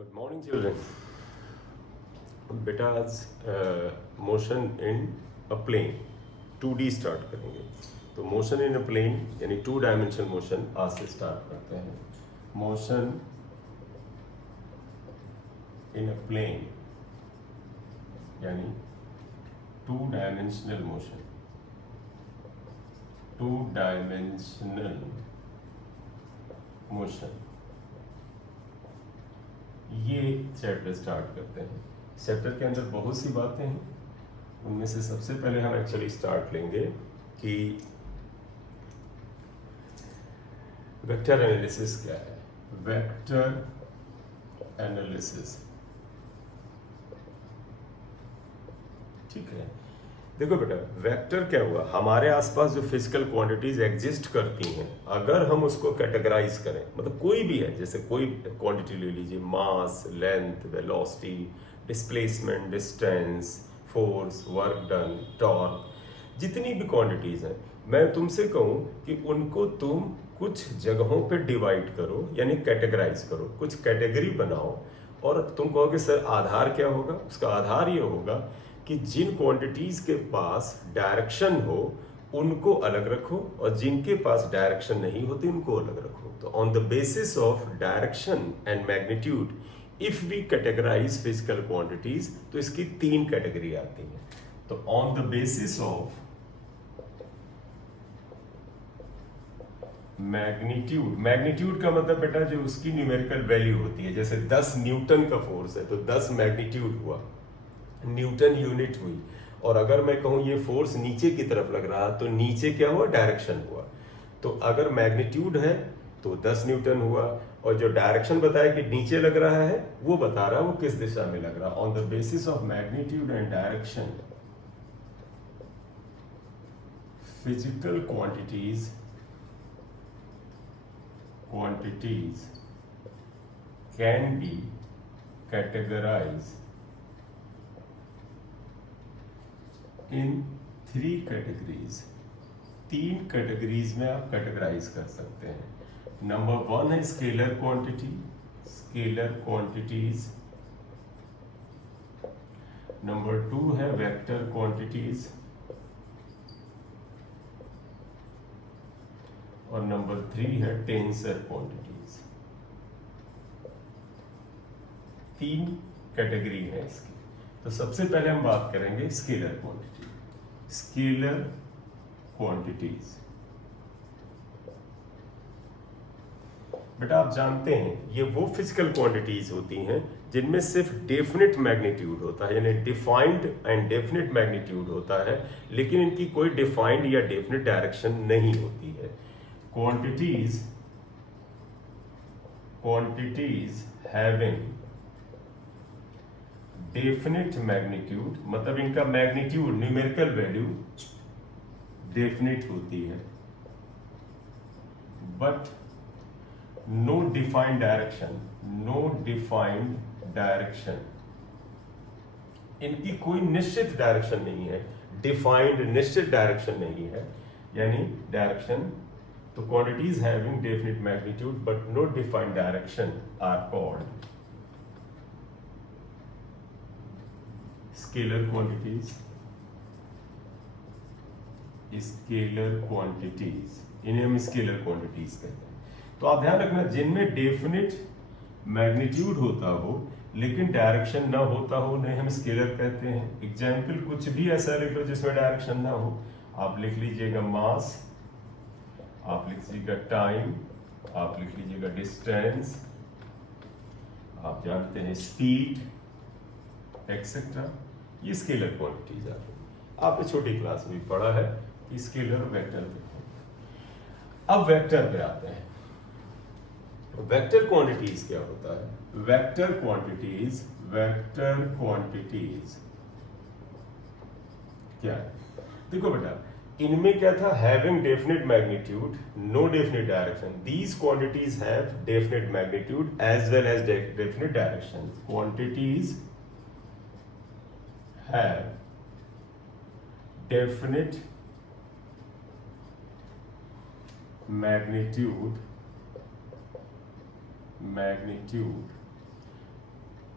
Good morning, children. बेटा आज motion in a plane 2D start करेंगे। तो मोशन इन अ प्लेन यानी 2 डायमेंशनल मोशन आज से स्टार्ट करते हैं। मोशन इन अ प्लेन यानी 2 डायमेंशनल मोशन, 2 डायमेंशनल मोशन, ये चैप्टर स्टार्ट करते हैं। चैप्टर के अंदर बहुत सी बातें हैं, उनमें से सबसे पहले हम एक्चुअली स्टार्ट लेंगे कि वेक्टर एनालिसिस क्या है। वेक्टर एनालिसिस, ठीक है। देखो बेटा, वेक्टर क्या हुआ, हमारे आसपास जो फिजिकल क्वांटिटीज एग्जिस्ट करती हैं, अगर हम उसको कैटेगराइज करें, मतलब कोई भी है, जैसे कोई क्वांटिटी ले लीजिए, mass, length, velocity, displacement, distance, force, work done, torque, जितनी भी क्वांटिटीज हैं, मैं तुमसे कहूं कि उनको तुम कुछ जगहों पे डिवाइड करो, यानी कैटेगराइज करो, कुछ कैटेगरी बनाओ। और तुम कहोगे सर आधार क्या होगा? उसका आधार ये होगा कि जिन क्वांटिटीज के पास डायरेक्शन हो उनको अलग रखो, और जिनके पास डायरेक्शन नहीं होती उनको अलग रखो। तो on the basis of direction and magnitude if we categorise physical quantities, तो इसकी 3 कैटेगरी आती हैं। तो on the basis of magnitude, magnitude का मतलब बेटा जो उसकी न्यूमेरिकल वैल्यू होती है, जैसे 10 न्यूटन का फोर्स है तो 10 मैग्नीट्यूड हुआ, न्यूटन यूनिट हुई। और अगर मैं कहूं ये फोर्स नीचे की तरफ लग रहा तो नीचे क्या हुआ? डायरेक्शन हुआ। तो अगर मैग्नीट्यूड है तो 10 न्यूटन हुआ, और जो डायरेक्शन बताया कि नीचे लग रहा है वो बता रहा है वो किस दिशा में लग रहा। On the basis of magnitude and direction physical quantities can be categorized in 3 categories। 3 categories में आप कैटेगराइज कर सकते हैं। नंबर 1 है scalar quantity, scalar quantities. Number 2 है वेक्टर क्वांटिटीज, और नंबर 3 है टेंसर क्वांटिटीज। 3 कैटेगरी है इसकी। तो सबसे पहले हम बात करेंगे स्केलर क्वांटिटी। स्केलर क्वांटिटीज, बेटा आप जानते हैं ये वो फिजिकल क्वांटिटीज होती हैं जिनमें सिर्फ डेफिनेट मैग्नीट्यूड होता है, यानी डिफाइंड एंड डेफिनेट मैग्नीट्यूड होता है, लेकिन इनकी कोई डिफाइंड या डेफिनेट डायरेक्शन नहीं होती है। क्वांटिटीज हैविंग डेफिनेट मैग्नीट्यूड, मतलब इनका मैग्नीट्यूड न्यूमेरिकल वैल्यू डेफिनेट होती है, but no defined direction, no defined direction, इनकी कोई निश्चित डायरेक्शन नहीं है, डिफाइंड निश्चित डायरेक्शन नहीं है, यानी डायरेक्शन। तो quantities having definite magnitude but no defined direction are called scalar quantities. Scalar quantities, इन्हें हम स्केलर क्वांटिटीज कहते हैं। तो आप ध्यान रखना, जिनमें डेफिनेट मैग्नीट्यूड होता हो लेकिन डायरेक्शन ना होता हो उन्हें हम स्केलर कहते हैं। एग्जाम्पल कुछ भी ऐसा लिख लो जिसमें डायरेक्शन ना हो। आप लिख लीजिएगा मास, आप लिख लीजिएगा टाइम, आप लिख लीजिएगा डिस्टेंस, आप जानते हैं स्पीड एक्सेट्रा, ये स्केलर क्वांटिटीज आती हैं। आपने छोटी क्लास में पढ़ा है कि स्केलर वेक्टर पे। अब वेक्टर पे आते हैं। वेक्टर क्वांटिटीज क्या होता है? वेक्टर क्वांटिटीज क्या है? देखो बेटा, इनमें क्या था? Having definite magnitude, no definite direction. These quantities have definite magnitude as well as definite direction. Quantities have definite magnitude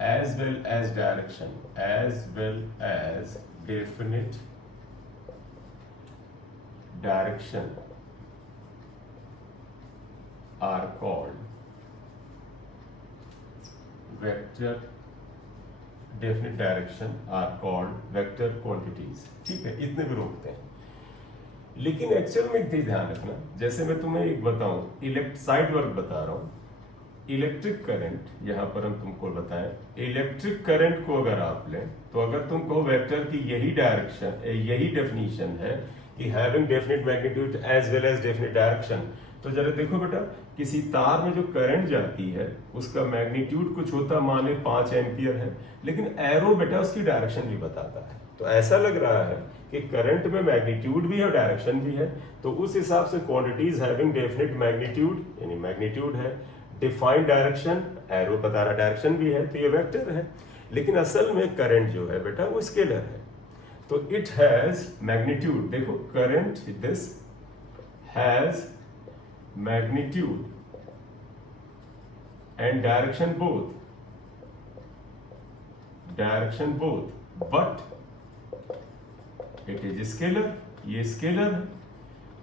as well as direction, as well as definite direction are called vector, definite direction are called vector quantities। ठीक है, इतने भी रोकते हैं। लेकिन actual में एक चीज ध्यान रखना, जैसे मैं तुम्हें एक बताऊं, साइड वर्क बता रहा हूं, इलेक्ट्रिक करंट, यहां पर हम तुमको बताएं, इलेक्ट्रिक करंट को अगर आप लें तो अगर तुम कहो वेक्टर की यही डायरेक्शन, यही डेफिनेशन है कि having definite magnitude as well as definite direction, तो जरा देखो बेटा, किसी तार में जो करंट जाती है उसका मैग्नीट्यूड कुछ होता माने 5 एम्पियर है, लेकिन एरो बेटा उसकी डायरेक्शन भी बताता है। तो ऐसा लग रहा है कि करंट में मैग्नीट्यूड भी है और डायरेक्शन भी है, तो उस हिसाब से क्वांटिटीज हैविंग डेफिनेट मैग्नीट्यूड यानी मैग्नीट्यूड है, डिफाइंड डायरेक्शन, एरो बता रहा डायरेक्शन भी है, तो ये वेक्टर है। लेकिन असल में करंट जो है बेटा वो स्केलर है, तो इट हैज मैग्नीट्यूड। देखो current this has magnitude and direction both, but it is scalar, ये स्केलर है।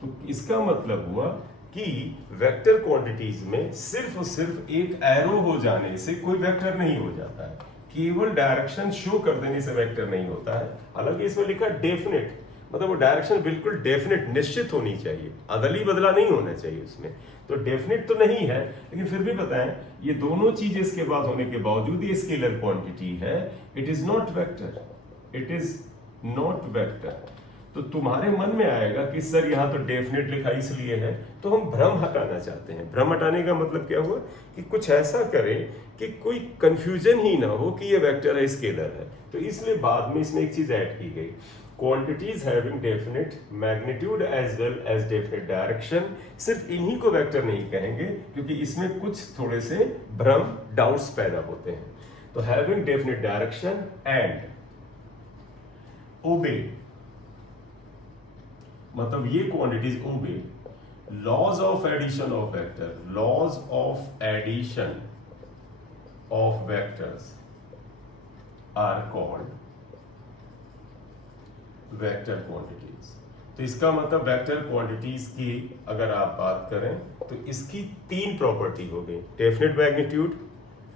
तो इसका मतलब हुआ कि वेक्टर क्वांटिटीज में सिर्फ और सिर्फ एक एरो हो जाने से कोई वेक्टर नहीं हो जाता है, केवल डायरेक्शन शो कर देने से वेक्टर नहीं होता है। हालांकि इसमें लिखा डेफिनेट, मतलब वो डायरेक्शन बिल्कुल डेफिनेट, निश्चित होनी चाहिए, अदली बदला नहीं होना चाहिए उसमें। तो डेफिनेट तो नहीं है, लेकिन फिर भी बताएं, ये दोनों चीजें इसके बाद होने के बावजूद ये स्केलर क्वांटिटी है, it is not vector, it is not vector. तो तुम्हारे मन में आएगा कि सर यहां तो डेफिनेट लिखा इसलिए है, तो हम भ्रम हटाना चाहते हैं। भ्रम हटाने का मतलब क्या हुआ कि कुछ ऐसा करें कि कोई कंफ्यूजन ही ना हो कि ये वेक्टर है, स्केलर है। तो इसलिए बाद में इसमें एक चीज ऐड की गई, quantities having definite magnitude as well as definite direction. सिर्फ इन्हीं को वेक्टर नहीं कहेंगे, क्योंकि इसमें कुछ थोड़े से भ्रम, डाउट्स पैदा होते हैं। तो हैविंग डेफिनेट डायरेक्शन एंड ओबे, मतलब ये quantities obey laws of addition of vector, laws of addition of vectors are called vector quantities. तो इसका मतलब वेक्टर क्वांटिटीज की अगर आप बात करें तो इसकी 3 प्रॉपर्टी हो गई, definite magnitude,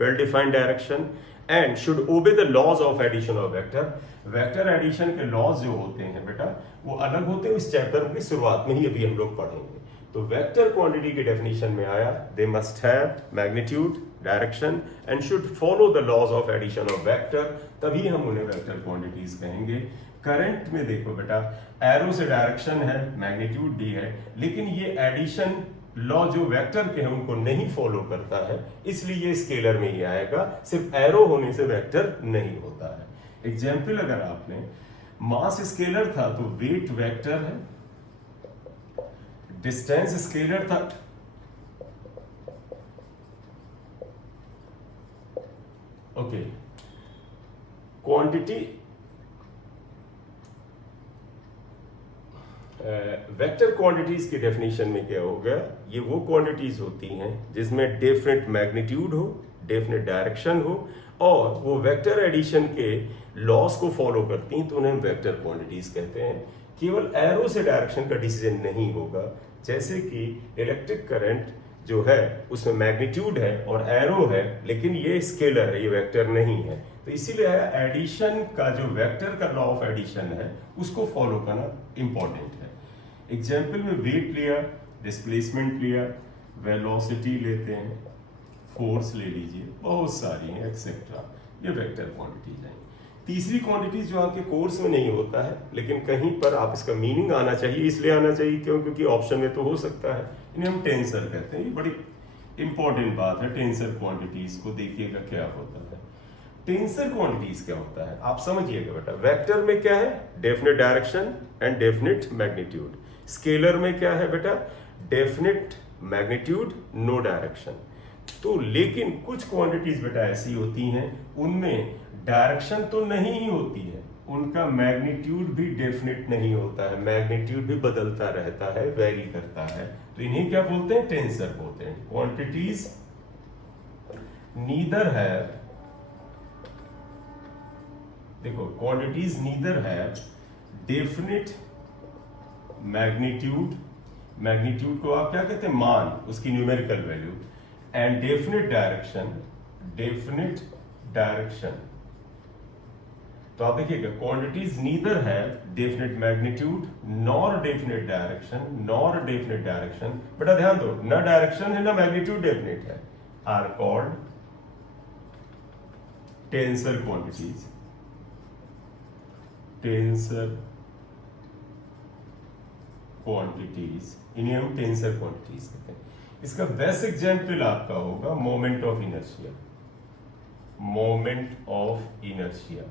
well defined direction and should obey the laws of addition of vector. Vector addition के लॉज जो होते हैं बेटा वो अलग होते हैं, इस चैप्टर की शुरुआत में ही अभी हम लोग पढ़ेंगे। तो वेक्टर क्वांटिटी के डेफिनेशन में आया, they must have magnitude, direction and should follow the laws of addition of vector, तभी हम उन्हें वेक्टर क्वांटिटीज कहेंगे। करंट में देखो बेटा, एरो से डायरेक्शन है, मैग्नीट्यूड डी है, लेकिन ये एडिशन लॉ जो वेक्टर के हैं उनको नहीं फॉलो करता है, इसलिए ये स्केलर में ही आएगा, सिर्फ एरो होने से वेक्टर नहीं होता है। एग्जाम्पल अगर आपने मास स्केलर था तो वेट वेक्टर है, डिस्टेंस स्केलर था, ओके, क्वांटिटी वेक्टर क्वांटिटीज की डेफिनेशन में क्या होगा, ये वो क्वांटिटीज होती हैं जिसमें डेफिनेट मैग्नीट्यूड हो, डेफिनेट डायरेक्शन हो और वो वेक्टर एडिशन के लॉस को फॉलो करती हैं, तो उन्हें वेक्टर क्वांटिटीज कहते हैं। केवल एरो से डायरेक्शन का डिसीजन नहीं होगा, जैसे कि इलेक्ट्रिक करंट जो है उसमें मैग्नीट्यूड है और एरो है, लेकिन ये स्केलर है, ये वेक्टर नहीं है। तो इसीलिए एडिशन का जो वेक्टर का लॉ ऑफ एडिशन है उसको फॉलो करना इंपॉर्टेंट है। एग्जाम्पल में वेट लिया, डिस्प्लेसमेंट लिया, वेलोसिटी लेते हैं, फोर्स ले लीजिए, बहुत सारी हैं एक्सेट्रा, ये वेक्टर क्वांटिटीज हैं। तीसरी क्वांटिटीज जो आपके कोर्स में नहीं होता है, लेकिन कहीं पर आप इसका मीनिंग आना चाहिए, इसलिए आना चाहिए क्योंकि ऑप्शन में तो हो सकता है, इन्हें हम टेंसर कहते हैं। ये बड़ी इंपॉर्टेंट बात है, टेंसर क्वांटिटीज को देखिएगा क्या होता है। टेंसर क्वांटिटीज क्या होता है आप समझिएगा बेटा। वेक्टर में क्या है, definite direction and definite magnitude. Scalar में क्या है बेटा, डेफिनेट मैग्नीट्यूड, नो डायरेक्शन। तो लेकिन कुछ क्वांटिटीज बेटा ऐसी होती हैं उनमें डायरेक्शन तो नहीं ही होती है, उनका मैग्नीट्यूड भी डेफिनेट नहीं होता है, मैग्नीट्यूड भी बदलता रहता है, वेरी करता है, तो इन्हें क्या बोलते हैं, टेंसर बोलते हैं। क्वांटिटीज नीदर हैव देखो quantities neither have definite magnitude, magnitude को आप क्या कहते हैं, मान, उसकी numerical value, and definite direction, definite direction. तो आप देखिएगा quantities neither have definite magnitude nor definite direction, nor definite direction, बेटा ध्यान दो, ना डायरेक्शन है ना मैग्नीट्यूड डेफिनिट है, are called tensor quantities, tensor quantities, इन्हें हम टेंसर क्वांटिटीज कहते हैं। इसका बेस्ट एग्जाम्पल आपका होगा moment of inertia, moment of inertia,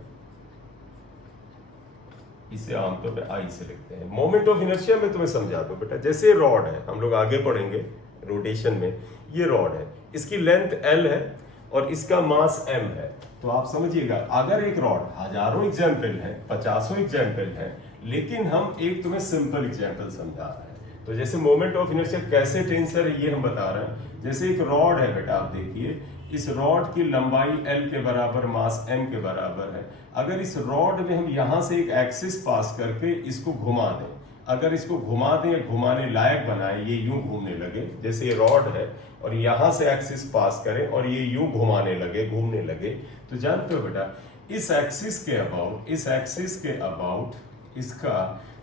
इसे आमतौर पे आई से लिखते हैं। मोमेंट ऑफ इनर्शिया में तुम्हें समझा दो बेटा, जैसे रॉड है, हम लोग आगे पढ़ेंगे रोटेशन में, ये रॉड है, इसकी लेंथ L है और इसका मास m है। तो आप समझिएगा अगर एक रॉड, हजारों एग्जाम्पल है, 50 एग्जाम्पल है, लेकिन हम एक तुम्हें सिंपल एग्जाम्पल समझा रहे हैं। तो जैसे मोमेंट ऑफ इनर्शिया कैसे टेंसर है ये हम बता रहे हैं। जैसे एक रॉड है बेटा, आप देखिए इस रॉड की लंबाई L के बराबर, मास m के बराबर है। अगर इस रॉड में हम यहां से एक एक्सिस पास करके इसको घुमा दें, अगर इसको घुमा दें, घुमाने लायक बनाए, ये यूं घूमने लगे, जैसे ये रॉड है और यहां से एक्सिस पास करें और ये यूं घुमाने लगे, घूमने लगे, तो जानते हो बेटा इस एक्सिस के अबाउट, इस एक्सिस के अबाउट इसका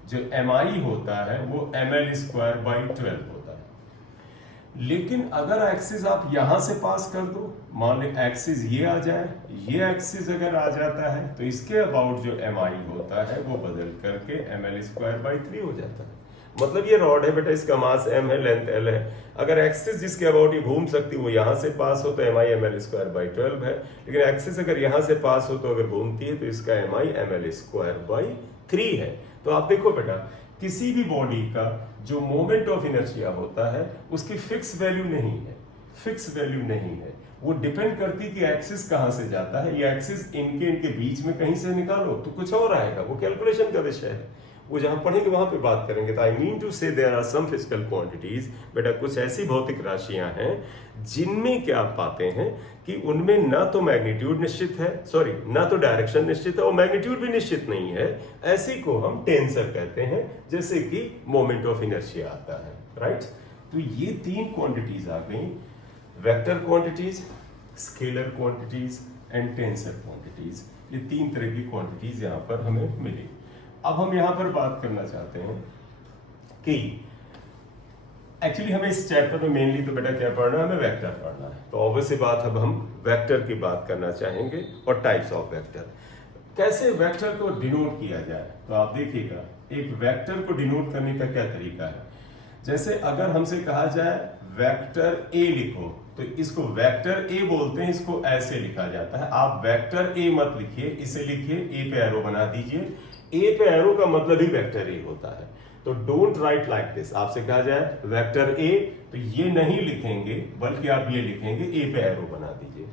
जो mi होता है वो ml²/12 होता है। लेकिन अगर एक्सिस आप यहां से पास कर दो, मान लें एक्सिस ये आ जाए, ये एक्सिस अगर आ जाता है तो इसके अबाउट जो mi होता है वो बदल करके ml²/3 हो जाता है। मतलब ये रॉड है बेटा, इसका मास m है, लेंथ l है, अगर एक्सिस जिसके अबाउट ये घूम सकती है वो यहां से पास हो तो mi ml²/12 है, लेकिन एक्सिस अगर यहां से पास हो तो अगर घूमती है तो इसका mi ml²/3 है। तो आप देखो बेटा किसी भी बॉडी का जो मोमेंट ऑफ इनर्शिया होता है उसकी फिक्स वैल्यू नहीं है, फिक्स वैल्यू नहीं है, वो डिपेंड करती कि एक्सिस कहां से जाता है। ये एक्सिस इनके बीच में कहीं से निकालो तो कुछ और आएगा, वो कैलकुलेशन का विषय है, वो जहां पढ़ेंगे वहां पे बात करेंगे। तो I mean to say there are some physical quantities, बेटा कुछ ऐसी भौतिक राशियां हैं जिनमें क्या आप पाते हैं कि उनमें ना तो मैग्नीट्यूड निश्चित है, सॉरी ना तो डायरेक्शन निश्चित है और मैग्नीट्यूड भी निश्चित नहीं है, ऐसी को हम टेंसर कहते हैं, जैसे कि मोमेंट ऑफ इनर्शिया आता है, राइट। तो ये तीन क्वांटिटीज आ गई, vector quantities, scalar quantities and tensor quantities. ये तीन तरह की क्वांटिटीज यहां पर हमें मिली। अब हम यहां पर बात करना चाहते हैं कि एक्चुअली हमें इस चैप्टर में मेनली तो बेटा क्या पढ़ना है, हमें वेक्टर पढ़ना है। तो ऑब्वियसली बात अब हम वेक्टर की बात करना चाहेंगे और टाइप्स ऑफ वेक्टर, कैसे वेक्टर को डिनोट किया जाए। तो आप देखिएगा एक वेक्टर को डिनोट करने का क्या तरीका है। जैसे अगर हमसे कहा जाए वेक्टर ए लिखो तो इसको वेक्टर ए बोलते हैं, इसको ऐसे लिखा जाता है। आप वेक्टर ए मत लिखिए, इसे लिखिए ए पे एरो बना दीजिए, ए पे एरो का मतलब ही वेक्टर ए होता है। तो डोंट राइट लाइक दिस, आपसे कहा जाए वेक्टर ए तो ये नहीं लिखेंगे बल्कि आप ये लिखेंगे ए पे एरो बना दीजिए।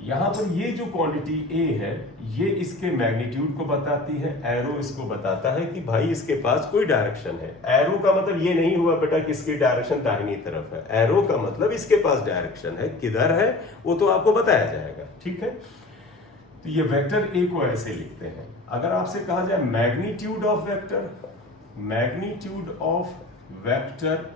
यहां पर ये जो क्वांटिटी ए है ये इसके मैग्नीट्यूड को बताती है, एरो इसको बताता है कि भाई इसके पास कोई डायरेक्शन है। एरो का मतलब ये नहीं हुआ बेटा कि इसकी डायरेक्शन दाहिनी तरफ है, एरो का मतलब इसके पास डायरेक्शन है, किधर है वो तो आपको बताया जाएगा, ठीक है। तो ये वेक्टर ए को ऐसे लिखते हैं। अगर आपसे कहा जाए magnitude of vector, magnitude of vector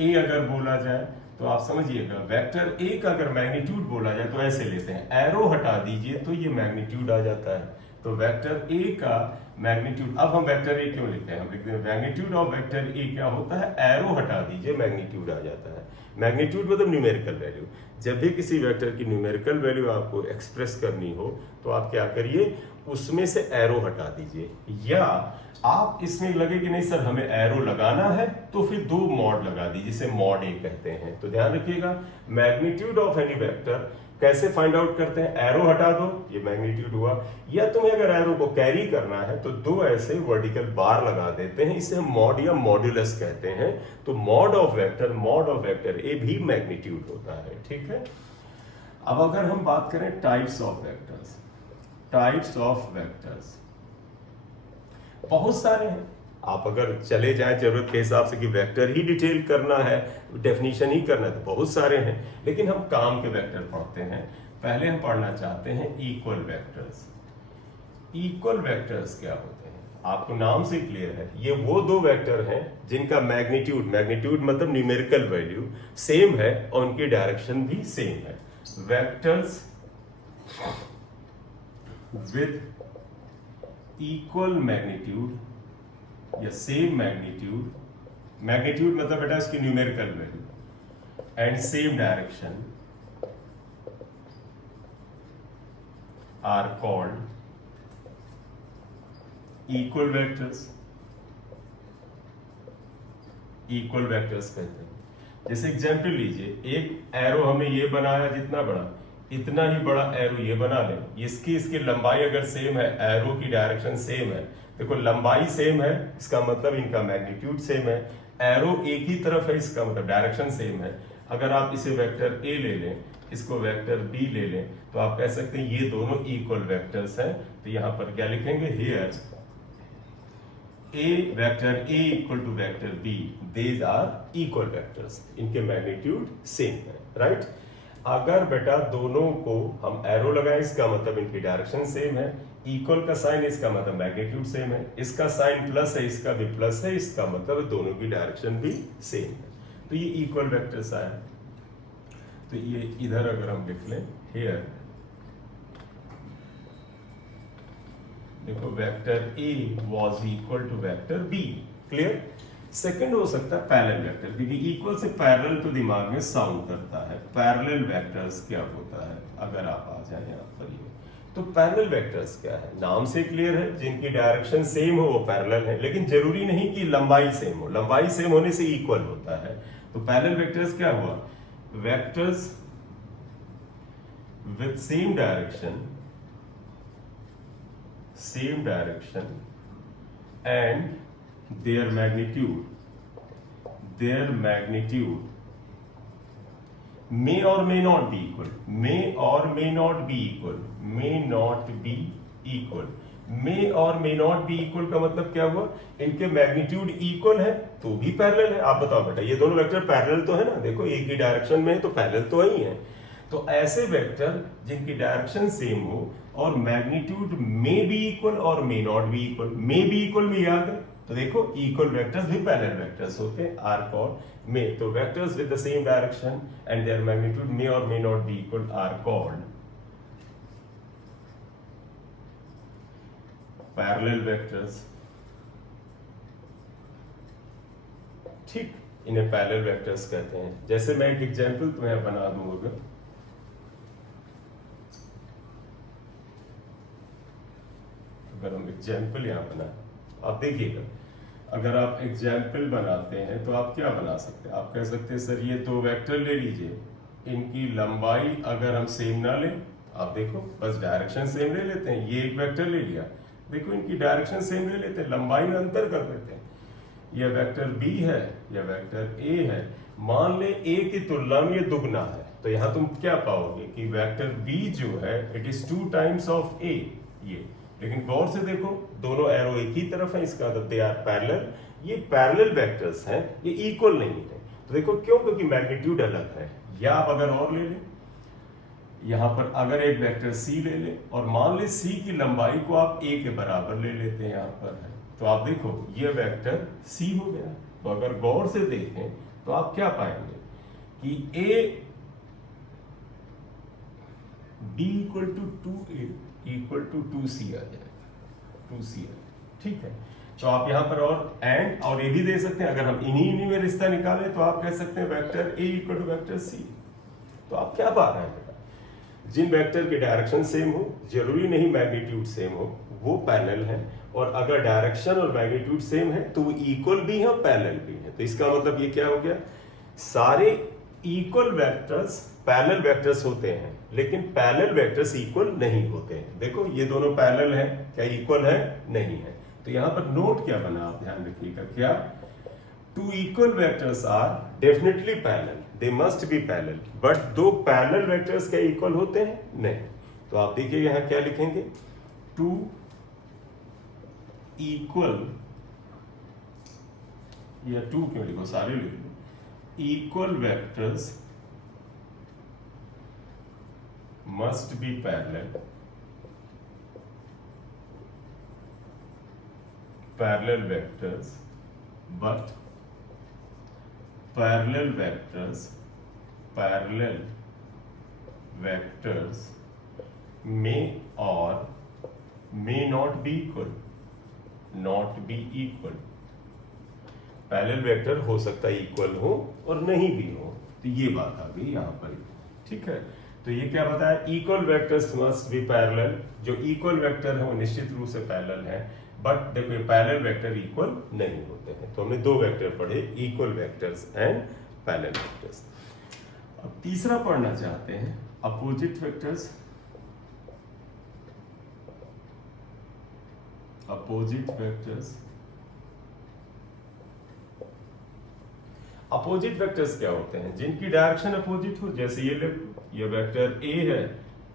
A अगर बोला जाए तो आप समझिएगा वेक्टर ए का अगर मैग्नीट्यूड बोला जाए तो ऐसे लेते हैं, एरो हटा दीजिए तो ये मैग्नीट्यूड आ जाता है। तो वेक्टर ए का मैग्नीट्यूड, अब हम वेक्टर ए क्यों लिखते हैं, हम लिखते हैं मैग्नीट्यूड ऑफ वेक्टर ए क्या होता है, एरो हटा दीजिए मैग्नीट्यूड आ जाता है। मैग्नीट्यूड मतलब न्यूमेरिकल वैल्यू। जब भी किसी वेक्टर की न्यूमेरिकल वैल्यू आपको एक्सप्रेस करनी हो तो आप क्या करिए, उसमें से एरो हटा दीजिए, या आप इसमें लगे कि नहीं सर हमें एरो लगाना है तो फिर दो मॉड लगा दीजिए, जिसे मॉड ए कहते हैं। तो ध्यान रखिएगा मैग्नीट्यूड ऑफ एनी वेक्टर कैसे फाइंड आउट करते हैं, एरो हटा दो ये मैग्नीट्यूड हुआ, या तुम्हें अगर एरो को कैरी करना है तो दो ऐसे वर्टिकल बार लगा देते हैं, इसे हम मॉड या मॉड्यूलस कहते हैं। तो मॉड ऑफ वेक्टर ए भी मैग्नीट्यूड होता है, ठीक है। अब अगर हम बात करें types of vectors, types of vectors बहुत सारे हैं। आप अगर चले जाएं जरूरत के हिसाब से कि वेक्टर ही डिटेल करना है, डेफिनेशन ही करना है, तो बहुत सारे हैं, लेकिन हम काम के वेक्टर पढ़ते हैं। पहले हम पढ़ना चाहते हैं इक्वल वेक्टर्स। इक्वल वेक्टर्स क्या होते हैं? आपको नाम से क्लियर है, ये वो दो वेक्टर हैं जिनका मैग्नीट्यूड, मैग्नीट्यूड मतलब न्यूमेरिकल वैल्यू सेम है और उनकी डायरेक्शन भी सेम है। वेक्टर्स विद इक्वल मैग्नीट्यूड या सेम मैग्नीट्यूड, मैग्नीट्यूड मतलब बेटा इसकी numerical value, and same direction are called equal vectors. Equal vectors कहते हैं। जैसे एग्जांपल लीजिए, एक एरो हमने ये बनाया जितना बड़ा, इतना ही बड़ा एरो ये बना लें, इसकी लंबाई अगर सेम है, एरो की डायरेक्शन सेम है, देखो लंबाई सेम है, इसका मतलब इनका मैग्नीट्यूड सेम है, एरो एक ही तरफ है, इसका मतलब डायरेक्शन सेम है। अगर आप इसे वेक्टर ए ले लें, इसको वेक्टर बी ले लें, तो आप कह सकते हैं ये दोनों इक्वल वेक्टर्स हैं। तो यहां पर क्या लिखेंगे? Here a vector A equal to vector B, these are equal vectors, इनके मैग्नीट्यूड सेम है, राइट। अगर बेटा दोनों को हम एरो लगाएं, इसका मतलब इनकी डायरेक्शन सेम है, इक्वल का साइन, इसका मतलब मैग्नीट्यूड सेम है, इसका साइन प्लस है, इसका भी प्लस है, इसका मतलब दोनों की डायरेक्शन भी सेम है, तो ये इक्वल वेक्टर्स आया। तो ये इधर अगर हम लिख लें, हियर देखो vector A was equal to vector B, clear. Second हो सकता है पैरेलल वेक्टर, क्योंकि इक्वल से पैरेलल तो दिमाग में साउंड करता है। पैरेलल वेक्टर्स क्या होता है? अगर आप आ जाए यहाँ पर, ये तो पैरेलल वेक्टर्स क्या है? नाम से क्लियर है, जिनकी डायरेक्शन सेम हो वो पैरेलल है, लेकिन जरूरी नहीं कि लंबाई सेम हो, लंबाई सेम होने से इक्वल होता है। तो पैरेलल वेक्टर्स क्या हुआ? Vectors with same direction and their magnitude may or may not be equal, may or may not be equal, may not be equal, may or may not be equal का मतलब क्या हुआ? इनके magnitude equal है तो भी parallel है। आप बताओ बेटा, ये दोनों वेक्टर पैरेलल तो है ना, देखो एक ही डायरेक्शन में है तो पैरेलल तो ही है। तो ऐसे वेक्टर जिनकी डायरेक्शन सेम हो और मैग्नीट्यूड में बी इक्वल और may not be equal, may be equal में याद है, तो देखो इक्वल वेक्टर्स भी पैरेलल वेक्टर्स होते हैं, आर कॉल्ड मे। तो vectors with the same direction and their magnitude may और may not be equal are called parallel vectors. ठीक, इन्हें पैरेलल वेक्टर्स कहते हैं। जैसे मैं एक एग्जांपल तुम्हें बना दूंगा, अगर हम एग्जाम्पल यहां बना, आप देखिएगा, अगर आप एग्जाम्पल बनाते हैं तो आप क्या बना सकते हैं? आप कह सकते हैं सर ये दो वेक्टर ले लीजिए, इनकी लंबाई अगर हम सेम ना लें, आप देखो बस डायरेक्शन सेम ले लेते हैं, ये एक वेक्टर ले लिया, देखो इनकी डायरेक्शन सेम ले लेते हैं, लंबाई में अंतर कर देते हैं, यह वेक्टर बी है या वेक्टर ए है, मान ले ए की तुलना में ये दुगना है, तो यहां तुम क्या पाओगे कि वेक्टर बी जो है इट इज 2 टाइम्स ऑफ ए, ये। लेकिन गौर से देखो दोनों एरो एक ही तरफ है, इसका मतलब दे आर पैरेलल, ये पैरेलल वेक्टर्स हैं, ये इक्वल नहीं है। तो देखो क्यों? क्योंकि मैग्नीट्यूड अलग है। या आप अगर और ले लें, यहां पर अगर एक वेक्टर सी ले लें और मान ले सी की लंबाई को आप ए के बराबर ले लेते हैं, यहां पर है, तो आप देखो ये वेक्टर सी हो गया। तो अगर गौर से देखें तो आप क्या पाएंगे कि A B equal to 2a equal to 2c आ जाएगा, 2c आ, ठीक है। तो आप यहां पर और एंड और ये भी दे सकते हैं, अगर हम इन्हीं में रिश्ता निकालें तो आप कह सकते हैं vector A equal to vector C. तो आप क्या पा रहे हैं बेटा? जिन वेक्टर की डायरेक्शन सेम हो, जरूरी नहीं मैग्नीट्यूड सेम हो, वो पैरेलल है, और अगर डायरेक्शन और मैग्नीट्यूड सेम है तो वो इक्वल भी है और पैरेलल भी है। तो इसका मतलब ये क्या हो गया? सारे इक्वल वेक्टर्स पैरेलल वेक्टर्स होते हैं, लेकिन पैरेलल वेक्टर्स इक्वल नहीं होते हैं। देखो ये दोनों पैरेलल हैं, क्या इक्वल है? नहीं है। तो यहां पर नोट क्या बना, आप ध्यान रखिएगा, क्या? 2 equal vectors are definitely parallel, they must be parallel, but 2 parallel vectors क्या इक्वल होते हैं? नहीं। तो आप देखिए यहां क्या लिखेंगे, 2 इक्वल, या 2 क्यों लिखो, सारे लिख लो, equal vectors must be parallel parallel vectors but parallel vectors may or may not be equal. Parallel vector हो सकता है इक्वल हो और नहीं भी हो, तो ये बात आ गई यहाँ पर, ठीक है। तो ये क्या बताया, equal vectors must be parallel. जो इक्वल वेक्टर है वो निश्चित रूप से पैरेलल है, बट देखो पैरेलल वेक्टर इक्वल नहीं होते हैं। तो हमने दो वेक्टर पढ़े, equal vectors and parallel vectors. अब तीसरा पढ़ना चाहते हैं अपोजिट वेक्टर्स। अपोजिट वेक्टर्स क्या होते हैं, जिनकी डायरेक्शन अपोजिट हो। जैसे ये वेक्टर ए है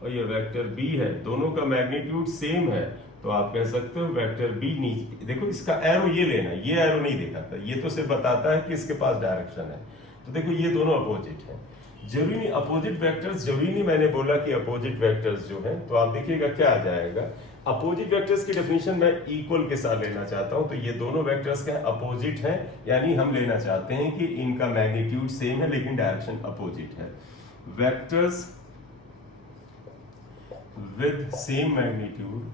और ये वेक्टर बी है, दोनों का मैग्नीट्यूड सेम है, तो आप कह सकते हो वेक्टर बी नीचे, देखो इसका एरो ये लेना, ये एरो नहीं दिखाता, ये तो सिर्फ बताता है कि इसके पास डायरेक्शन है। तो देखो ये दोनों अपोजिट हैं। जरूरी नहीं अपोजिट वेक्टर्स, जरूरी नहीं मैंने बोला कि अपोजिट वेक्टर्स जो है, तो आप देखिएगा क्या आ जाएगा। अपोजिट वेक्टर्स की डेफिनेशन मैं इक्वल के साथ लेना चाहता हूं, तो ये दोनों वेक्टर्स क्या अपोजिट हैं, यानी हम लेना चाहते हैं कि इनका मैग्नीट्यूड सेम है लेकिन डायरेक्शन अपोजिट है। वेक्टर्स विद सेम मैग्नीट्यूड,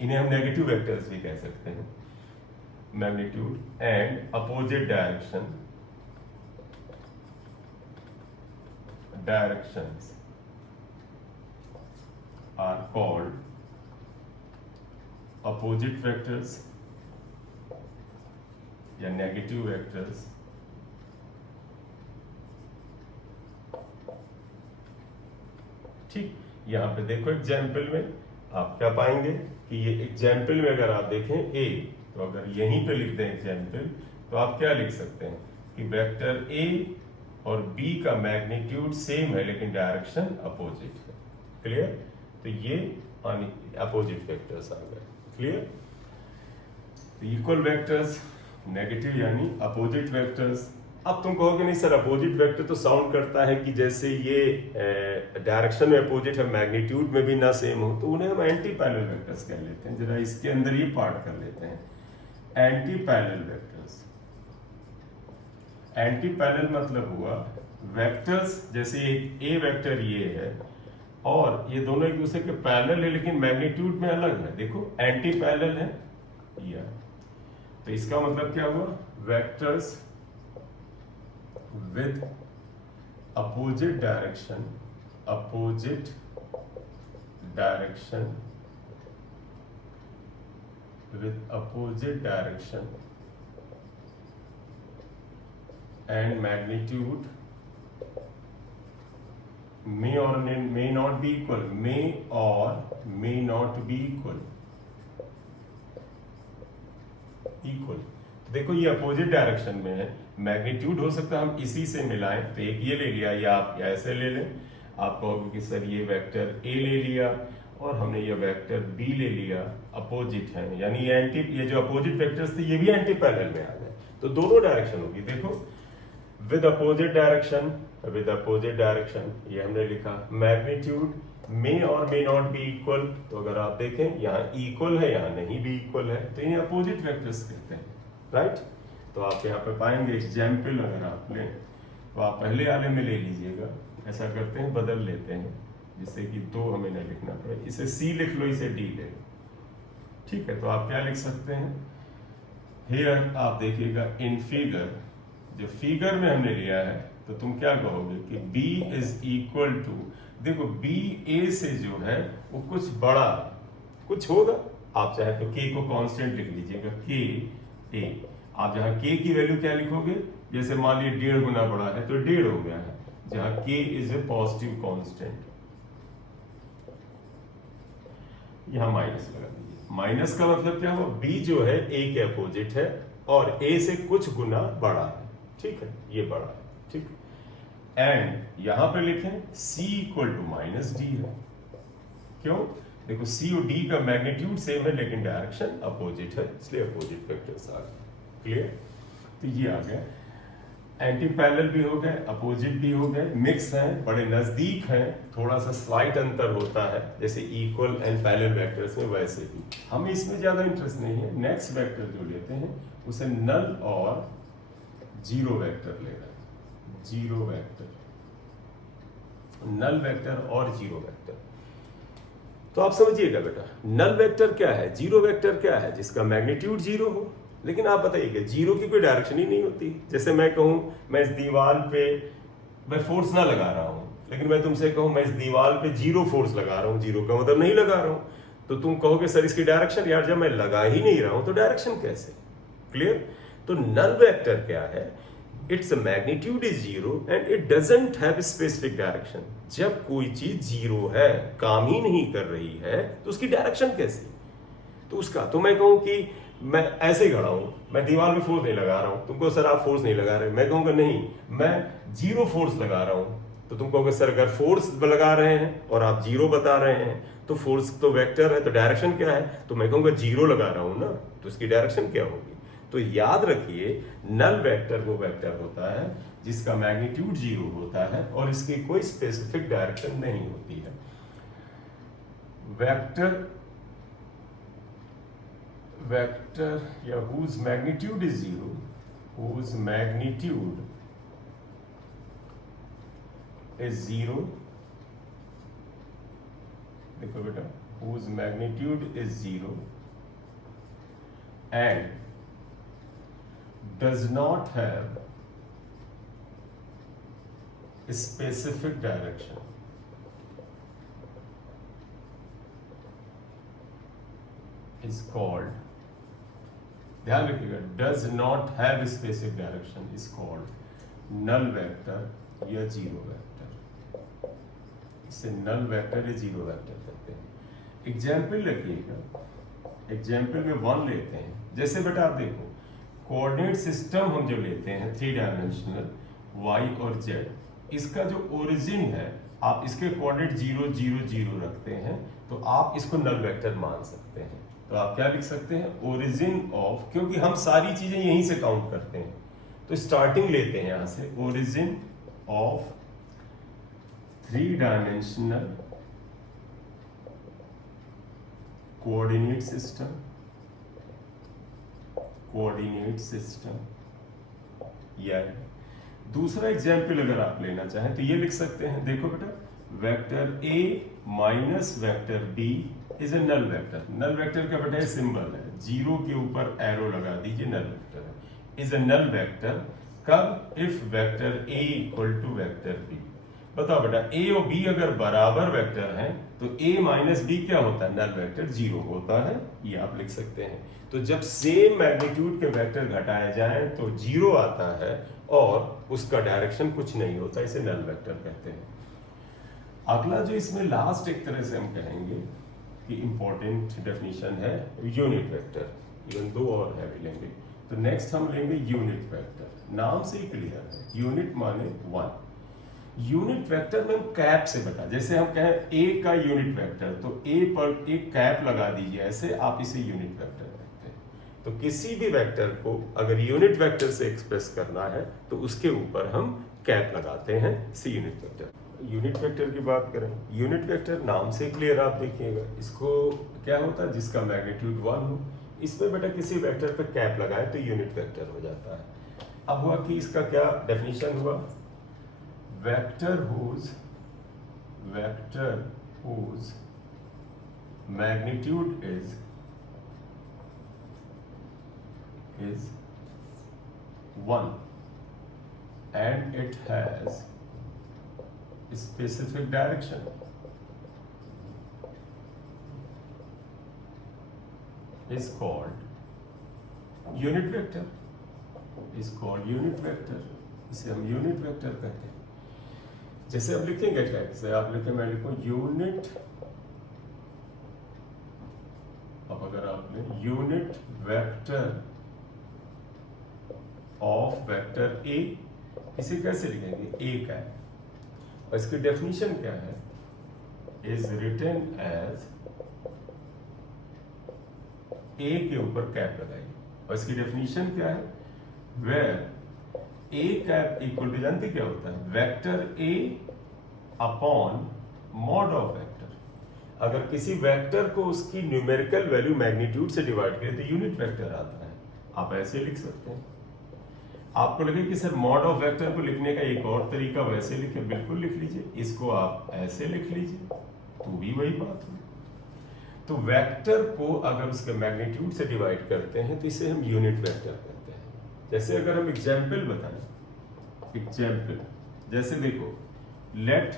इन्हें हम नेगेटिव वेक्टर्स भी कह सकते हैं, magnitude and opposite directions are called opposite vectors या negative vectors। ठीक, यहां पे देखो एग्जाम्पल में आप क्या पाएंगे कि ये एग्जाम्पल में अगर आप देखें ए, तो अगर यहीं पे लिख दें एग्जाम्पल, तो आप क्या लिख सकते हैं कि वेक्टर ए और बी का मैग्नीट्यूड सेम है लेकिन डायरेक्शन अपोजिट है। क्लियर, तो ये अपोजिट वेक्टर्स आ गए। क्लियर, तो इक्वल वेक्टर्स, नेगेटिव यानी अपोजिट वेक्टर्स। अब तुम कहोगे नहीं सर अपोजिट वेक्टर तो साउंड करता है कि जैसे ये डायरेक्शन में अपोजिट है, मैग्नीट्यूड में भी ना सेम हो, तो उन्हें हम एंटी पैरेलल वेक्टर्स कह लेते हैं। जरा इसके अंदर ये पार्ट कर लेते हैं, anti parallel vectors. Anti parallel मतलब हुआ वेक्टर्स, जैसे एक ए वेक्टर ये है और ये दोनों एक दूसरे के पैरेलल है लेकिन मैग्नीट्यूड में अलग है। देखो एंटी पैरेलल है या, तो इसका मतलब क्या हुआ, vectors with opposite direction and magnitude may or may not be equal, देखो ये अपोजिट डायरेक्शन में है, मैग्नीट्यूड हो सकता है हम इसी से मिलाएं, तो एक ये ले लिया या आप ऐसे ले लें। आप कहोगे कि सर ये वेक्टर ए ले लिया और हमने ये वेक्टर बी ले लिया, अपोजिट है, यानी ये जो अपोजिट वेक्टर्स थे ये भी एंटी पैरेलल में आ गए, तो दोनों डायरेक्शन होगी। देखो विद अपोजिट डायरेक्शन ये हमने लिखा, मैग्नीट्यूड मे और मे नॉट बी इक्वल, तो अगर आप देखें यहाँ इक्वल है यहाँ नहीं भी इक्वल है, तो इन्हें अपोजिट वेक्टर्स कहते हैं। राइट, तो आप यहाँ पे पाएंगे एग्जाम्पल अगर आप लें तो आप पहले वाले में ले लीजिएगा। ऐसा करते हैं, बदल लेते हैं जिससे कि दो हमें न लिखना पड़े, इसे सी लिख लो, इसे डी ले लो। ठीक है, तो आप क्या लिख सकते हैं, हियर आप देखिएगा इन फिगर, जो फिगर में हमने लिया है, तो तुम क्या कहोगे कि B इज इक्वल टू, देखो B A से जो है वो कुछ बड़ा कुछ होगा, आप चाहे तो K को कांस्टेंट लिख लीजिएगा, K A, आप जहां K की वैल्यू क्या लिखोगे, जैसे मान लीजिए 1.5 गुना बड़ा है तो 1.5 हो गया है, जहां K is a positive constant, यहां माइनस लगा दीजिए। माइनस का मतलब क्या हुआ, B जो है A के अपोजिट है और A से कुछ गुना बड़ा है, ठीक है, ये बड़ा है, ठीक। एंड यहां पे लिखें C equal to minus D है, क्यों, देखो C और D का मैग्नीट्यूड सेम है लेकिन डायरेक्शन अपोजिट है, इसलिए अपोजिट वेक्टर्स आ गए। क्लियर, तो ये आ गया। एंटी पैरेलल भी हो गए, अपोजिट भी हो गए, मिक्स हैं, बड़े नजदीक हैं, थोड़ा सा स्लाइट अंतर होता है जैसे इक्वल एंड पैरेलल वेक्टर्स में, वैसे भी हमें इसमें ज्यादा इंटरेस्ट नहीं है। नेक्स्ट वेक्टर जो लेते हैं उसे नल और जीरो वेक्टर ले रहे हैं। जीरो वेक्टर, नल वेक्टर और जीरो वेक्टर। तो आप समझिएगा बेटा, नल वेक्टर क्या है, जीरो वेक्टर क्या है, जिसका मैग्नीट्यूड जीरो हो। लेकिन आप बताइए जीरो की कोई डायरेक्शन ही नहीं होती। जैसे मैं कहूं मैं इस दीवार पे मैं फोर्स ना लगा रहा हूं, लेकिन मैं तुमसे कहूं मैं इस दीवार पे जीरो फोर्स लगा रहा हूं, जीरो का मतलब नहीं लगा रहा हूं, तो तुम कहोगे सर इसकी डायरेक्शन, यार जब मैं लगा ही नहीं रहा हूं तो डायरेक्शन कैसे। क्लियर। तो नल वेक्टर क्या है, its magnitude is zero and it doesn't have specific direction. जब कोई चीज जीरो है, काम ही नहीं कर रही है, तो उसकी डायरेक्शन कैसी। तो उसका तो मैं कहूं कि मैं ऐसे ही खड़ा हूं, मैं दीवार में फोर्स नहीं लगा रहा हूं, तुमको सर आप फोर्स नहीं लगा रहे, मैं कहूंगा नहीं मैं जीरो फोर्स लगा रहा हूं, तो तुम कहोगे सर अगर फोर्स लगा रहे हैं और आप जीरो बता रहे हैं तो फोर्स तो वेक्टर है, तो डायरेक्शन क्या है, तो मैं कहूंगा जीरो लगा रहा हूं ना, तो इसकी डायरेक्शन क्या होगी। तो याद रखिए नल वेक्टर वो वेक्टर होता है जिसका मैग्नीट्यूड जीरो होता है और इसकी कोई स्पेसिफिक डायरेक्शन नहीं होती है। वेक्टर या whose magnitude is zero, whose magnitude is zero, देखो बेटा, whose magnitude is zero and does not have a specific direction is called, ध्यान रखिएगा, does not have specific direction is called null vector या zero vector. इसे null vector या zero vector कहते हैं। Example रखिएगा, एग्जाम्पल में वन लेते हैं। जैसे बेटा आप देखो कोऑर्डिनेट सिस्टम हम जो लेते हैं 3 डायमेंशनल वाई और जेड, इसका जो ओरिजिन है आप इसके कोऑर्डिनेट 0 0 0 रखते हैं, तो आप इसको नल वेक्टर मान सकते हैं। तो आप क्या लिख सकते हैं, ओरिजिन ऑफ, क्योंकि हम सारी चीजें यहीं से काउंट करते हैं, तो स्टार्टिंग लेते हैं यहां से, origin of 3 dimensional coordinate system, coordinate system. या दूसरा एग्जाम्पल अगर आप लेना चाहें तो ये लिख सकते हैं, देखो बेटा vector A minus vector B is a null vector. Null vector का बेटा सिंबल है, जीरो के ऊपर एरो लगा दीजिए, नल वेक्टर है। इज ए नल वेक्टर कब, if vector A equal to vector B. बताओ बेटा ए और बी अगर बराबर वेक्टर हैं तो ए माइनस बी क्या होता है, नल वेक्टर जीरो होता है, ये आप लिख सकते हैं। तो जब सेम मैग्नीट्यूड के वेक्टर घटाए जाएं तो जीरो आता है और उसका डायरेक्शन कुछ नहीं होता, इसे नल वेक्टर कहते हैं। अगला जो इसमें लास्ट एक तरह से हम कहेंगे कि इंपॉर्टेंट डेफिनेशन है यूनिट वेक्टर, इवन 2 और है भी लेंगे। तो नेक्स्ट हम लेंगे यूनिट वेक्टर। नाम से ही क्लियर है, यूनिट माने 1। यूनिट वेक्टर में हम कैप से बता, जैसे हम कहें ए का यूनिट वेक्टर, तो ए पर एक कैप लगा दीजिए, ऐसे आप इसे यूनिट वेक्टर कहते हैं। तो किसी भी वेक्टर को अगर यूनिट वेक्टर से एक्सप्रेस करना है तो उसके ऊपर हम कैप लगाते हैं, इसे यूनिट वेक्टर। यूनिट वेक्टर की बात करें, यूनिट वेक्टर नाम से क्लियर, आप देखिएगा इसको क्या होता है, जिसका मैग्नीट्यूड 1 हो। इसमें बेटा किसी वेक्टर पे कैप लगाए तो यूनिट वेक्टर हो जाता है। अब हुआ कि इसका क्या डेफिनेशन हुआ, vector whose magnitude is 1 and it has specific direction is called unit vector, इसे हम यूनिट वेक्टर कहते हैं। जैसे अब लिखेंगे कैसे, आप लिखें, मैं लिखूं यूनिट, अब अगर आपने unit vector of vector A, इसे कैसे लिखेंगे, ए का है और इसकी डेफिनेशन क्या है, इज रिटन एज, ए के ऊपर कैप लगाइए और इसकी डेफिनेशन क्या है, where A cap equal to, जानते क्या होता है, vector A upon mod of vector. अगर किसी वेक्टर को उसकी न्यूमेरिकल वैल्यू मैग्नीट्यूड से डिवाइड करें तो यूनिट वेक्टर आता है। आप ऐसे लिख सकते हैं। आपको लगे कि सर मॉड ऑफ वेक्टर को लिखने का एक और तरीका, वैसे लिखे, बिल्कुल लिख लीजिए। इसको आप ऐसे लिख लीजिए तो भी वही बात हुई। तो वेक्टर को अगर उसके मैग्नीट्यूड से डिवाइड करते हैं तो इसे हम यूनिट वेक्टर कहते हैं। जैसे अगर हम एग्जाम्पल बताएं, एग्जाम्पल जैसे देखो, लेट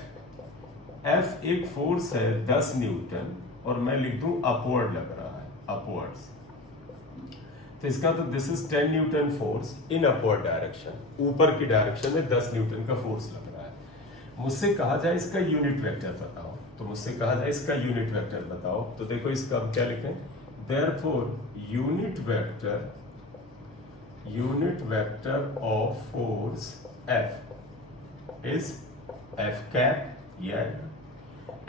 F एक फोर्स है 10 न्यूटन और मैं लिख दूं अपवर्ड लग रहा है, अपवर्ड्स, तो इसका तो this is 10 Newton force in upward direction, ऊपर की डायरेक्शन में 10 न्यूटन का फोर्स लग रहा है। मुझसे कहा जाए इसका यूनिट वेक्टर बताओ, तो मुझसे कहा जाए इसका यूनिट वेक्टर बताओ, तो देखो इसका हम क्या लिखें, therefore unit vector of force F is F cap. या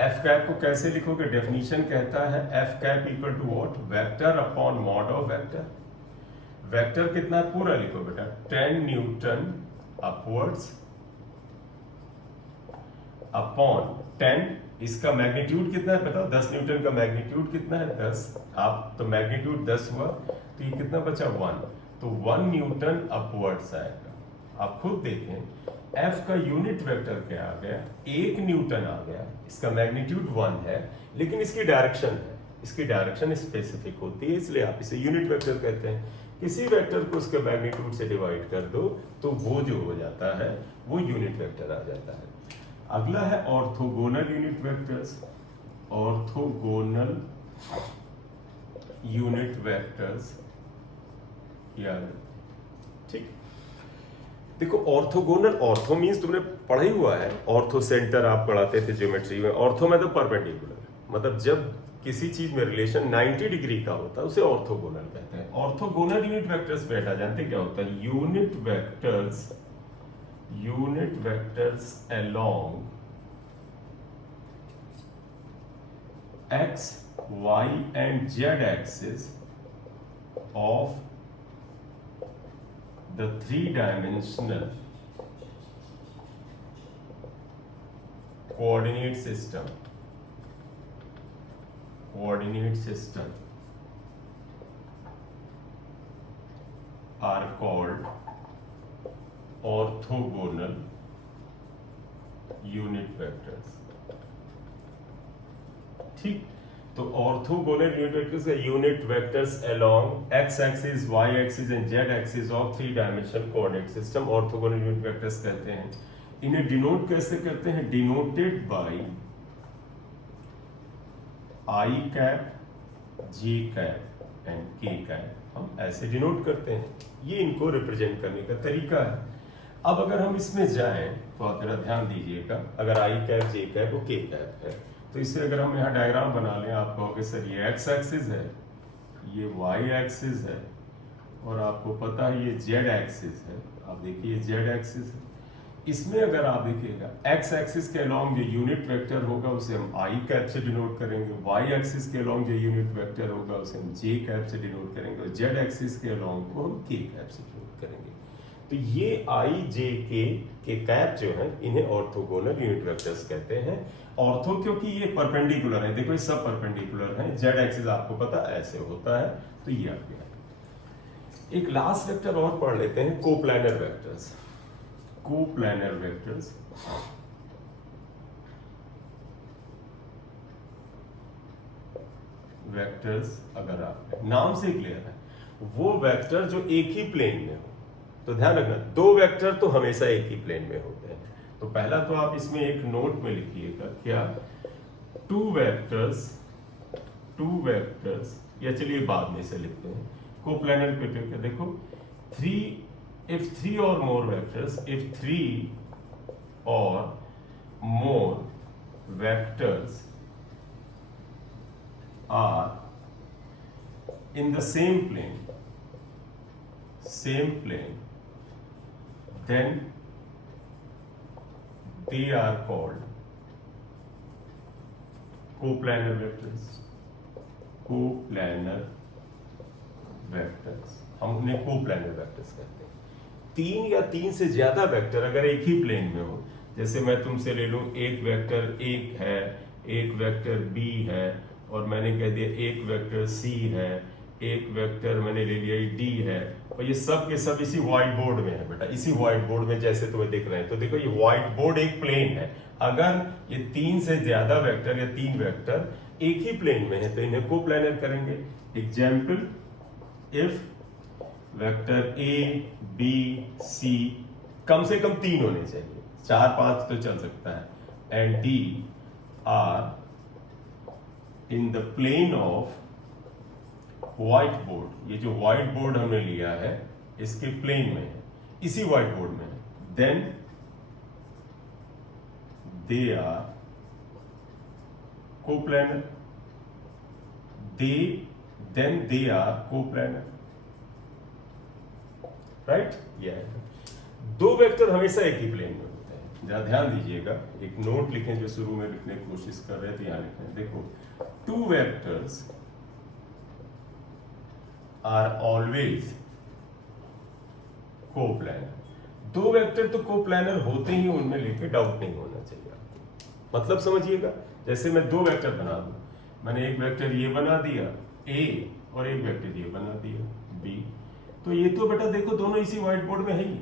F कैप को कैसे लिखोगे, डेफिनेशन कहता है F cap equal to what, vector upon mod of vector. Vector कितना है पूरा लिखो बेटा, 10 न्यूटन अपवर्ड्स अपॉन 10, इसका मैग्नीट्यूड कितना है बताओ, 10 न्यूटन का मैग्नीट्यूड कितना है 10, आप तो मैग्नीट्यूड 10 हुआ तो ये कितना बचा 1, तो 1 न्यूटन अपवर्ड्स आएगा। आप खुद देखें F का यूनिट वेक्टर क्या आ गया, 1 न्यूटन आ गया, इसका मैग्नीट्यूड 1 है, लेकिन इसकी डायरेक्शन है, इसकी डायरेक्शन स्पेसिफिक होती है, इसलिए आप इसे यूनिट वेक्टर कहते हैं। किसी वेक्टर को उसके मैग्नीट्यूड से डिवाइड कर दो तो वो जो हो जाता है वो यूनिट वेक्टर आ जाता है। अगला है orthogonal unit vectors. Orthogonal unit vectors याद, ठीक। देखो ऑर्थोगोनल, ऑर्थो मींस तुमने पढ़ा ही हुआ है, ऑर्थो सेंटर आप पढ़ाते थे ज्योमेट्री में। ऑर्थो मतलब परपेंडिकुलर, मतलब जब किसी चीज में रिलेशन 90 डिग्री का होता है उसे ऑर्थोगोनल कहते हैं। ऑर्थोगोनल यूनिट वेक्टर्स बेटा जानते क्या होता है, unit vectors along x, y and z axis of the three-dimensional coordinate system are called orthogonal unit vectors। ठीक, तो ऑर्थोगोनल यूनिट वेक्टर्स का unit vectors along x axis, y axis and z axis of 3 dimensional coordinate system orthogonal unit vectors कहते हैं। इन्हें denote कैसे करते हैं, denoted by i cap, j cap and k cap, हम ऐसे डिनोट करते हैं। ये इनको रिप्रेजेंट करने का तरीका है। अब अगर हम इसमें जाएं तो आप जरा ध्यान दीजिएगा, अगर i कैप, j कैप और k कैप है तो इससे अगर हम यहाँ डायग्राम बना लें, आप कहोगे सर ये x एक्सिस है, ये y एक्सिस है और आपको पता है ये z एक्सिस है। आप देखिए z एक्सिस है, इसमें अगर आप देखिएगा x एक्सिस के अलोंग जो यूनिट वेक्टर होगा उसे हम i कैप से डिनोट करेंगे, y एक्सिस के अलोंग जो यूनिट वेक्टर होगा उसे हम j कैप से डिनोट करेंगे और z एक्सिस के अलोंग को हम k कैप से डिनोट करेंगे। तो ये i, j, k के कैप जो है इन्हें ऑर्थोगोनल यूनिट वेक्टर्स कहते हैं। ऑर्थो क्योंकि ये परपेंडिकुलर है, देखो ये सब परपेंडिकुलर है, z एक्सिस आपको पता ऐसे होता है, तो ये आ गया। एक लास्ट वेक्टर और पढ़ लेते हैं, कोप्लैनर वेक्टर्स। कोप्लैनर वेक्टर्स अगर आप नाम से क्लियर है, वो वेक्टर जो एक ही प्लेन में हो। तो ध्यान रखना, दो वेक्टर तो हमेशा एक ही प्लेन में होते हैं। तो पहला तो आप इसमें एक नोट में लिखिएगा क्या, टू वेक्टर्स, या चलिए बाद में से लिखते हैं। कोप्लैनर पे क्या देखो, if three or more vectors are in the same plane, then they are called coplanar vectors। हम उन्हें कोप्लैनर वेक्टर्स कहते हैं। तीन या तीन से ज्यादा वेक्टर अगर एक ही प्लेन में हो, जैसे मैं तुमसे ले लूं एक वेक्टर एक है, एक वेक्टर बी है, और मैंने कह दिया एक वेक्टर सी है, एक वेक्टर मैंने ले लिया डी है, और ये सब के सब इसी व्हाइट बोर्ड में है बेटा, इसी व्हाइट बोर्ड में जैसे तुम्हें दिख रहे हैं। तो देखो ये व्हाइट बोर्ड एक प्लेन है, अगर ये तीन से ज्यादा वेक्टर या तीन वेक्टर एक ही प्लेन में है तो इन्हें कोप्लानर करेंगे। Example, if vector A B C कम से कम तीन होने चाहिए, चार पांच तो चल सकता है, and D are in the plane of white board, ये जो व्हाइट बोर्ड हमने लिया है इसके प्लेन में है, इसी व्हाइट बोर्ड में है, then they are coplanar, they are coplanar, right. दो वेक्टर हमेशा एक ही प्लेन में होते हैं, जरा ध्यान दीजिएगा, एक नोट लिखें जो शुरू में लिखने की कोशिश कर रहे थे, यहां लिखें। देखो, two vectors are always coplanar. दो वेक्टर तो कोप्लानर होते ही, उनमें लेके डाउट नहीं होना चाहिए। मतलब समझिएगा, जैसे मैं दो वेक्टर बना दूं, मैंने एक वेक्टर ये बना दिया ए और एक वेक्टर ये बना दिया बी, तो ये तो बेटा देखो दोनों इसी व्हाइट बोर्ड में है ही।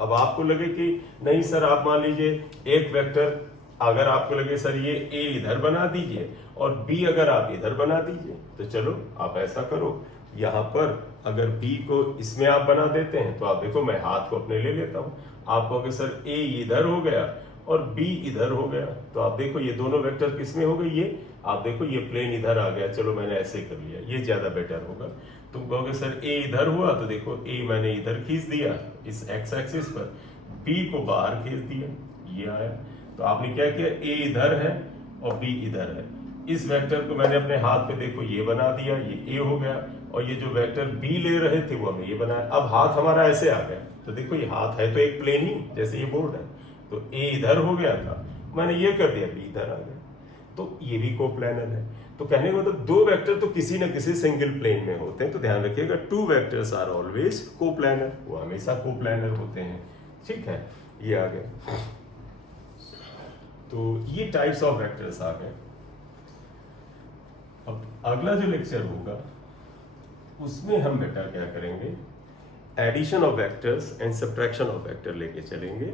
अब आपको लगे कि नहीं सर, आप मान लीजिए एक वेक्टर, अगर आपको लगे सर ये ए इधर बना दीजिए और बी अगर आप इधर बना दीजिए, तो चलो आप ऐसा करो, यहां पर अगर बी को इसमें आप बना देते हैं तो आप देखो मैं हाथ को अपने ले लेता हूं, आप कहोगे सर ए इधर हो गया और बी इधर हो गया, तो आप देखो ये दोनों वेक्टर किसमें हो गए, ये आप देखो ये प्लेन इधर आ गया, चलो मैंने ऐसे कर लिया, ये ज्यादा बेटर होगा। तुम कहोगे सर ए इधर हुआ, तो देखो ए मैंने इधर खींच दिया इस एक्स एक्सिस पर, बी को बाहर खींच दिया, ये आया। तो आपने क्या किया, ए इधर है और बी इधर है, इस वेक्टर को मैंने अपने हाथ पे देखो ये बना दिया, ये ए हो गया, और ये जो वेक्टर बी ले रहे थे वो हमने ये बनाया। अब हाथ हमारा ऐसे आ गया, तो देखो ये हाथ है तो एक प्लेन ही, जैसे ये बोर्ड है, तो ए इधर हो गया था, मैंने ये कर दिया, बी इधर आ गया, तो ये भी कोप्लानर है। तो कहने का मतलब दो वेक्टर तो किसी न किसी सिंगल प्लेन में होते हैं, तो ध्यान रखिएगा two vectors are always coplanar, वो हमेशा कोप्लानर होते हैं, ठीक है। ये आ गया, तो ये टाइप्स ऑफ वेक्टर्स आ गए। अब अगला जो लेक्चर होगा उसमें हम बेटा क्या करेंगे, addition of vectors and subtraction of vector लेके चलेंगे।